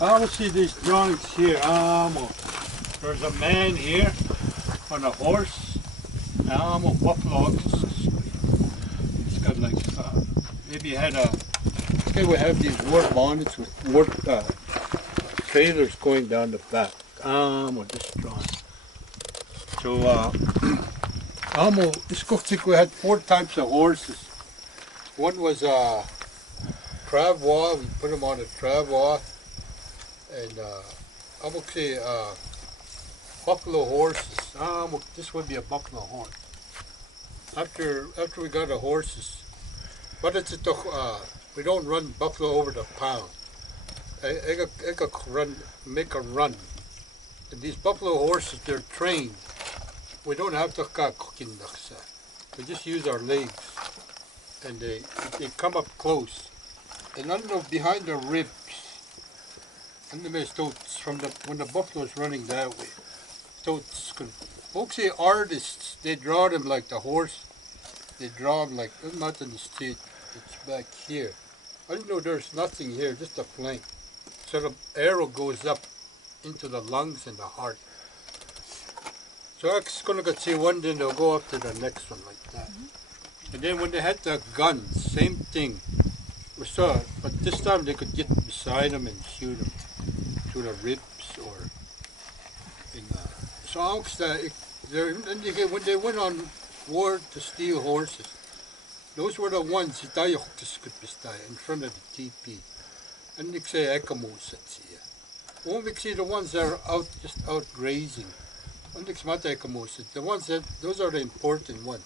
See these drawings here. There's a man here on a horse. Buffalo. It's got like maybe had a. Okay, we have these war bonnets with war trailers going down the back. This drawing. So we had 4 types of horses. One was travois. We put them on a travois. And I would say buffalo horses. This would be a buffalo horse. After we got the horses, but it's we don't run buffalo over the pound. I make a run. And these buffalo horses, they're trained. We don't have to cooking. We just use our legs, and they come up close, and behind the ribs. And the from when the buffalo is running that way. So folks say artists, they draw them like the horse. They draw them like, it's not in the street, it's back here. I don't know, there's nothing here, just a flank. So the arrow goes up into the lungs and the heart. So I'm just going to see one, then they'll go up to the next one like that. And then when they had the guns, same thing. We saw it, but this time they could get beside them and shoot them. To the ribs or in so when they went on war to steal horses, those were the ones in front of the TP. And they say ekamos at here. When we see the ones that are out grazing, the ones those are the important ones.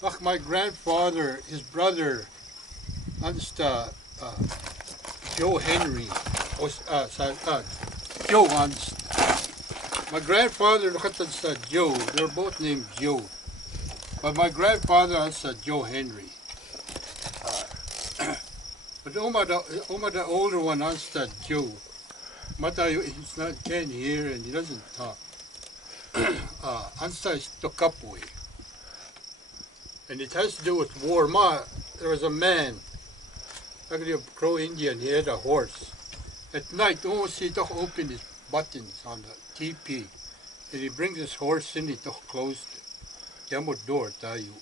Like my grandfather, his brother, Joe Henry. Joe my grandfather Joe, they're both named Joe. But my grandfather Joe Henry. But the older one Joe. He's not can't hear and he doesn't talk. Is Tokapui. And it has to do with war. There was a man, like a Crow Indian, he had a horse. At night, he open his buttons on the TP. And he brings his horse in, he closed it. Tiamo door, tayo.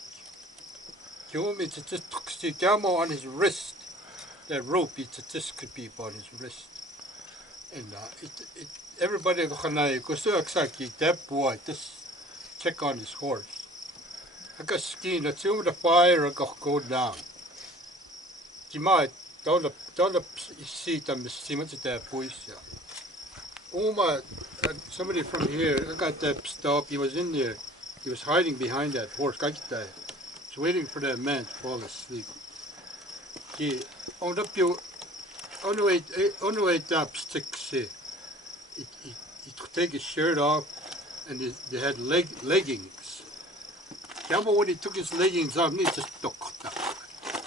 It's just Tiamo on his wrist. That rope, it's just could be on his wrist. And everybody goes to exactly that boy, just check on his horse. I got skiing, that's over the fire, I go down. Don't see them, see what's that voice. Somebody from here, I got that stop, he was in there, he was hiding behind that horse. I get that. He's waiting for that man to fall asleep. He on the way up sticks, he take his shirt off and they had leggings. Remember when he took his leggings off, he just took.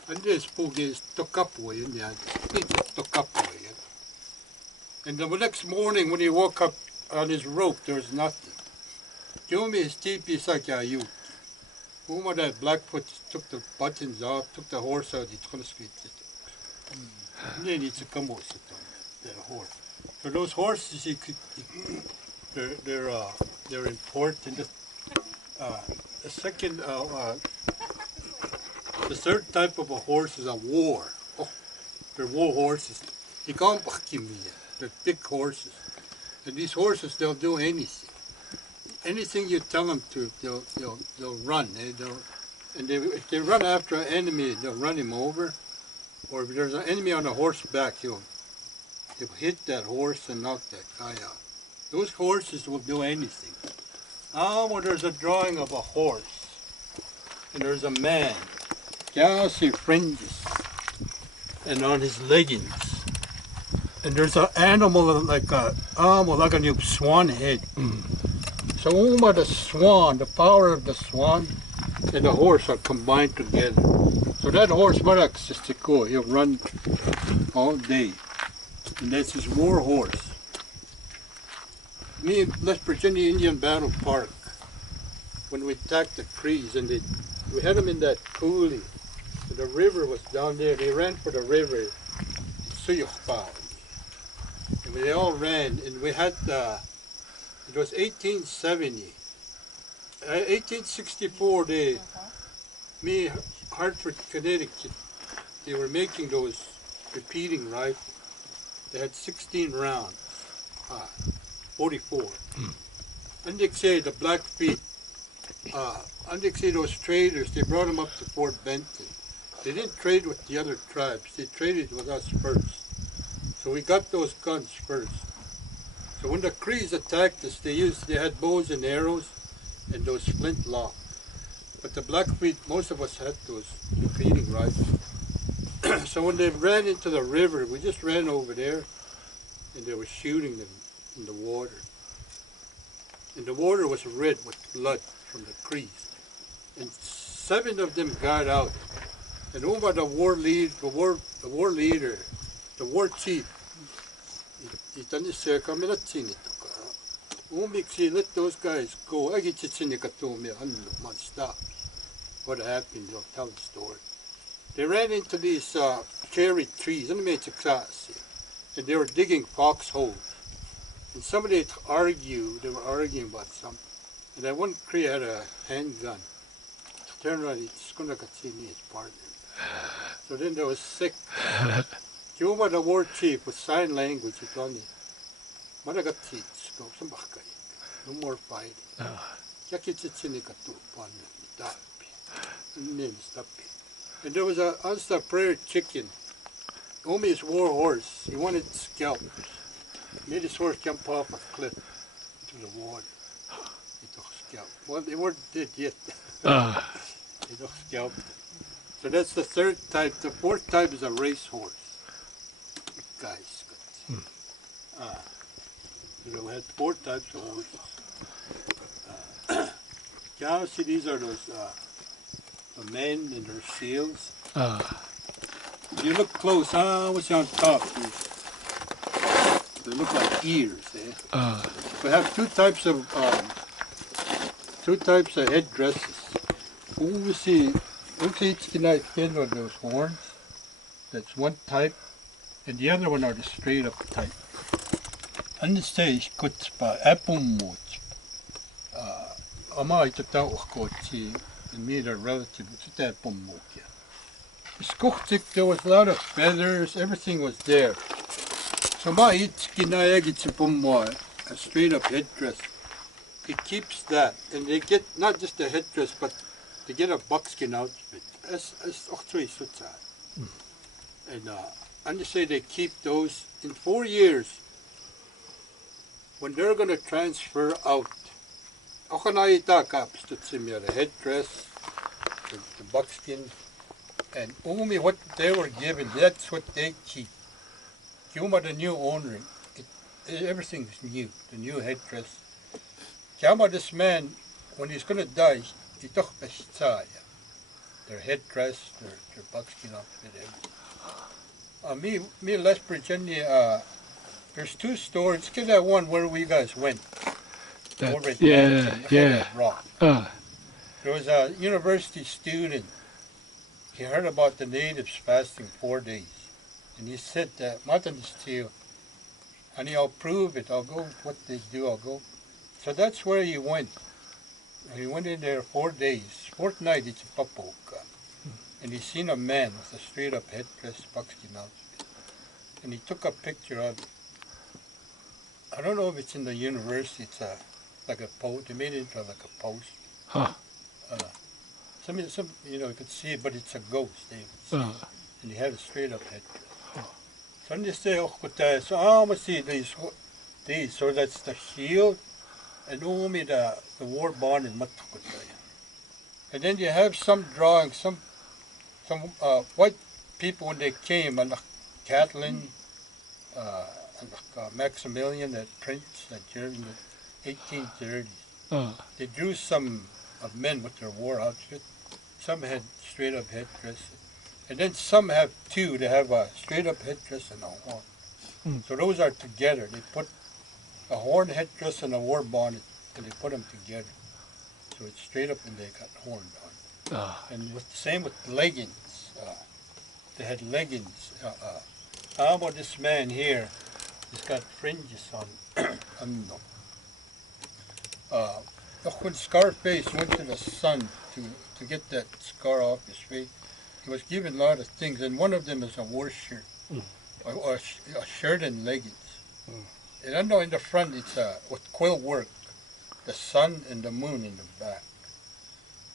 And this boogie stuck up away in the end. Stuck up away. And the next morning when he woke up on his rope, there was nothing. Jumi his teepee sakyayu. Uma that Blackfoot took the buttons off, took the horse out, he took the street. And then he took that horse. So those horses, they're important. The second. The third type of a horse is a war. They're war horses. They're big horses. And these horses, they'll do anything. Anything you tell them to, they'll run. If they run after an enemy, they'll run him over. Or if there's an enemy on a horseback, he'll hit that horse and knock that guy out. Those horses will do anything. There's a drawing of a horse. And there's a man. See fringes and on his leggings, and there's an animal like a new swan head. So the swan, the power of the swan and the horse are combined together. So that horse, he'll run all day, and that's his war horse. Me in West Virginia Indian Battle Park, when we attacked the Crees, and we had them in that coulee. The river was down there. They ran for the river. And they all ran, and we had, it was 1870. 1864, me, Hartford, Connecticut, they were making those repeating rifles. They had 16 rounds, 44. And they say the Blackfeet, and they say those traders, they brought them up to Fort Benton. They didn't trade with the other tribes, they traded with us first. So we got those guns first. So when the Crees attacked us, they had bows and arrows and those flint locks. But the Blackfeet, most of us had those repeating rifles. So when they ran into the river, we just ran over there, and they were shooting them in the water. And the water was red with blood from the Crees. And 7 of them got out. And over the war chief, he done this let those guys go. Stop. What happened, they'll tell the story. They ran into these cherry trees, and they were digging foxholes. And somebody they were arguing about something. And that one Cree had a handgun. Turned around, he's going to see his partner. So then they was sick. Kiuma, the war chief, with sign language, he told me, no more fighting. And there was a Unsta Prairie chicken. Only his war horse. He wanted scalp. Made his horse jump off a cliff into the water. He took scalp. Well, they weren't dead yet. He took scalp. So that's the 3rd type. The 4th type is a racehorse. Guys. So we had 4 types of horses. Now see, these are those the men and their shields. If you look close, what's on top? They look like ears. We have 2 types of headdresses. We see each night head on those horns. That's one type, and the other one are the straight up type. And the stage kuts pa apummoch. Ama ito tao kochi, and me their relative, it's apummoch. There was a lot of feathers, everything was there. So ma it's kinayagit a straight up headdress. It keeps that, and they get not just a headdress, but they get a buckskin outfit. And they say they keep those in 4 years. When they're going to transfer out, the headdress, the buckskin, and only what they were given, that's what they keep. Kiuma, the new owner, everything's new, the new headdress. Kiuma, this man, when he's going to die, he took their headdress, their buckskin outfit, everything. Me, Les Virginia, there's 2 stores. Let's get that one where we guys went. Rock. There was a university student. He heard about the natives fasting 4 days. And he said, Martin Steele, and I'll prove it. I'll go what they do, I'll go. So that's where he went. He went in there 4 days. 4th night, it's a papoka. And he seen a man with a straight up headdress, buckskin outfit. And he took a picture of it. I don't know if it's in the university. It's like a post. They made it into like a post. Some you could see it, but it's a ghost. And he had a straight up headdress. So they say, so I must see these. So that's the shield, and only the war bond in Matukutay. And then you have some drawings, some white people when they came, and Catlin, Maximilian, that prince, that during the 1830s. They drew some of men with their war outfit. Some had straight up headdress. And then some have 2. They have a straight up headdress and a horn. So those are together. They put a horn headdress and a war bonnet, and they put them together. So it's straight up and they got horn on. And with the same with leggings. They had leggings. How about this man here? It's got fringes on them. When Scarface went to the sun to get that scar off his face, he was given a lot of things, and one of them is a war shirt, or a shirt and leggings. And I know in the front it's with quill work, the sun and the moon in the back.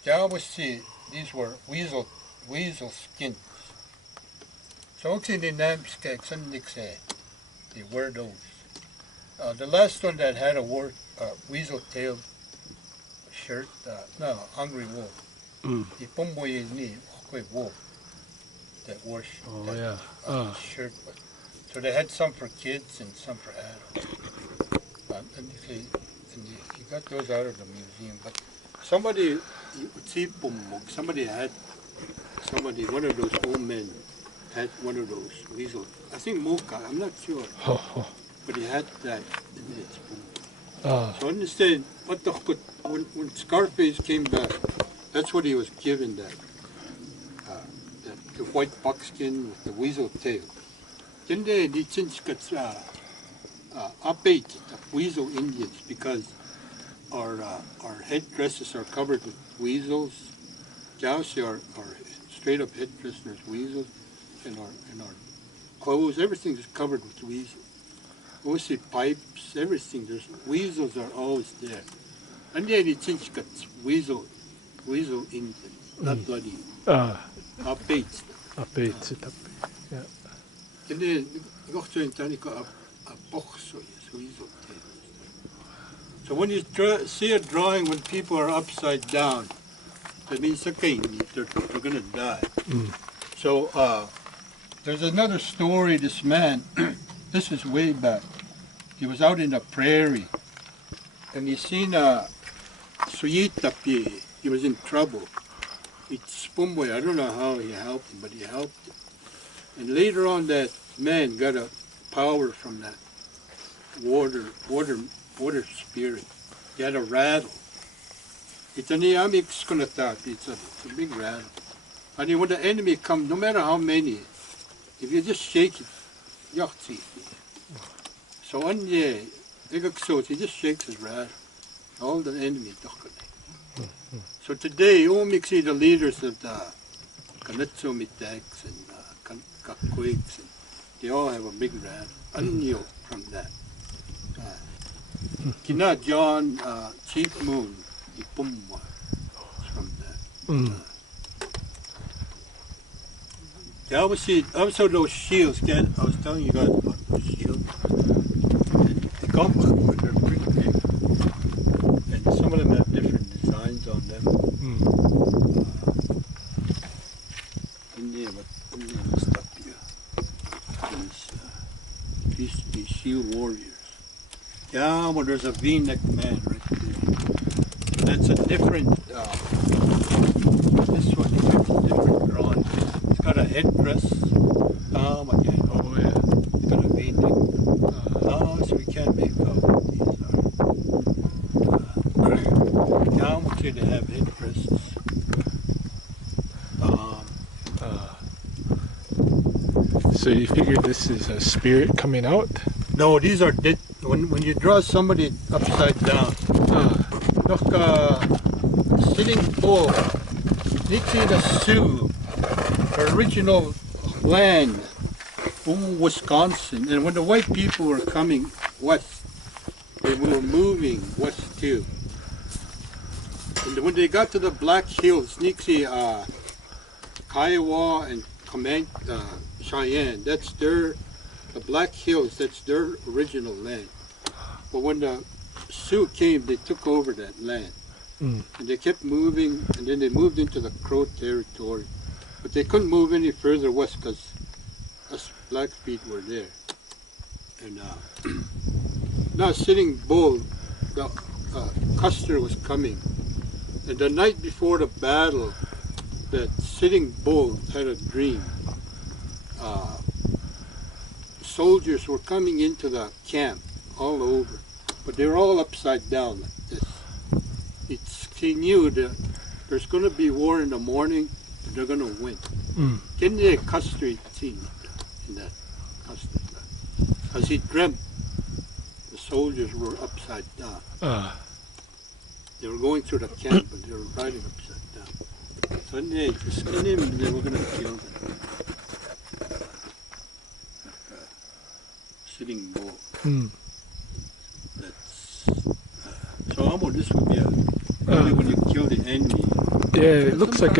I always see these were weasel skins. So okay, they wear those. The last one that had a weasel tail shirt, no, hungry wolf. The Pomboy ni wolf that wore shirt. So they had some for kids and some for adults. And you got those out of the museum. But somebody, one of those old men had one of those weasel. I think Mocha, I'm not sure. But he had that in his boom. So understand, when Scarface came back, that's what he was given, the white buckskin with the weasel tail. Then they changed update the weasel Indians because our headdresses are covered with weasels. Jowsi are straight up headdresses are weasels, and our clothes, everything is covered with weasels. Mostly pipes, everything. There's weasels are always there. And then they changed weasel Indians, not bloody. Updates. Yeah. And then weasel. So when you see a drawing when people are upside down, that means they're going to die. So there's another story, this man, this is way back. He was out in the prairie, and he seen a Suyitapi. He was in trouble. It's Spumboy. I don't know how he helped him, but he helped him. And later on, that man got a power from that water spirit. He had a rattle. It's a big rattle. And when the enemy comes, no matter how many, if you just shake it, so one day, he just shakes his rattle. All the enemy. So today, you only see the leaders of the Kanetso Miteks and Kakwigs, they all have a big rattle. Anyo from that. Kina John, Chief Moon, Ipumwa, from that. Yeah, also those shields, I was telling you guys about those shields. The combat, they're pretty big. And some of them have different designs on them. Indian stuff here. These shield warriors. Yeah, well, there's a V-neck man right there. That's a different, this one is a different drawing. It's got a headdress. Again. Oh, yeah. It's got a V-neck. So we can't make out what these are. Now, okay, they have headdresses. So you figure this is a spirit coming out? No, these are dead. When you draw somebody upside down, look, sitting bull, Nixie the Sioux, the original land, Wisconsin, and when the white people were coming west, they were moving west too. And when they got to the Black Hills, Nixie, Kiowa and Cheyenne, that's the Black Hills, that's their original land. But when the Sioux came, they took over that land. And they kept moving, and then they moved into the Crow territory. But they couldn't move any further west because us Blackfeet were there. And now Sitting Bull, Custer was coming. And the night before the battle, that Sitting Bull had a dream. Soldiers were coming into the camp all over, but they were all upside down like this. He knew that there's going to be war in the morning, but they're going to win. Can they Custer in that Custer? because he dreamt the soldiers were upside down. They were going through the camp, but they were riding upside down. So they skinned him, and they were going to kill him. Sitting bull. So almost this would be only when you kill the enemy. Yeah, it looks like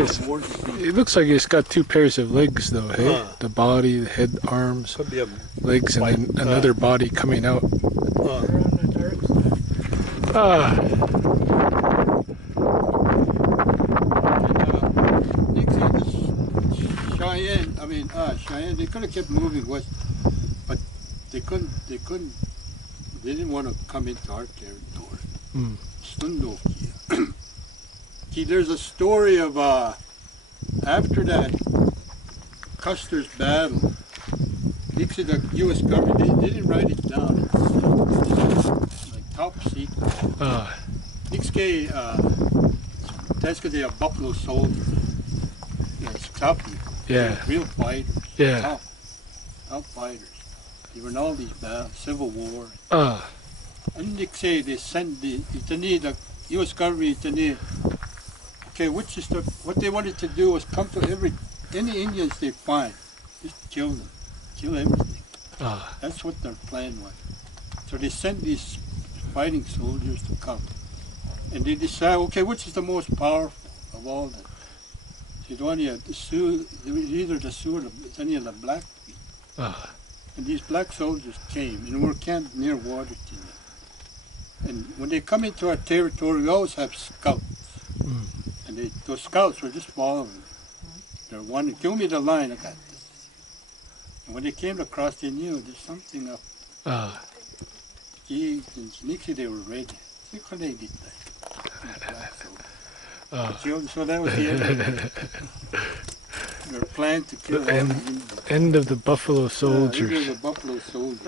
it's got two pairs of legs though, hey? The body, the head, arms, Could be a legs, and then another body coming out. Cheyenne, they could have kept moving west, but they didn't want to come into our territory. There's a story of after that Custer's battle, the U.S. government, they didn't write it down. It's like top secret. That's because they are buffalo soldiers. Tough people. Yeah. Real fighters. Yeah. Tough fighters. They were in all these battles, Civil War. And they say they sent the U.S. government, okay, what they wanted to do was come to any Indians they find, just kill them, kill everything. That's what their plan was. So they sent these fighting soldiers to come, and they decide, okay, which is the most powerful of all them? So either the Sioux or any of the Blackfeet. And these black soldiers came and were camped near Waterton. And when they come into our territory, we always have scouts. And those scouts were just following. They're wanting, give me the line, I got this. And when they came across, they knew there's something up. Nixie, they were ready. See how they did that. So that was the end of it. Their plan to kill end of the Buffalo Soldiers. End of the Buffalo Soldiers.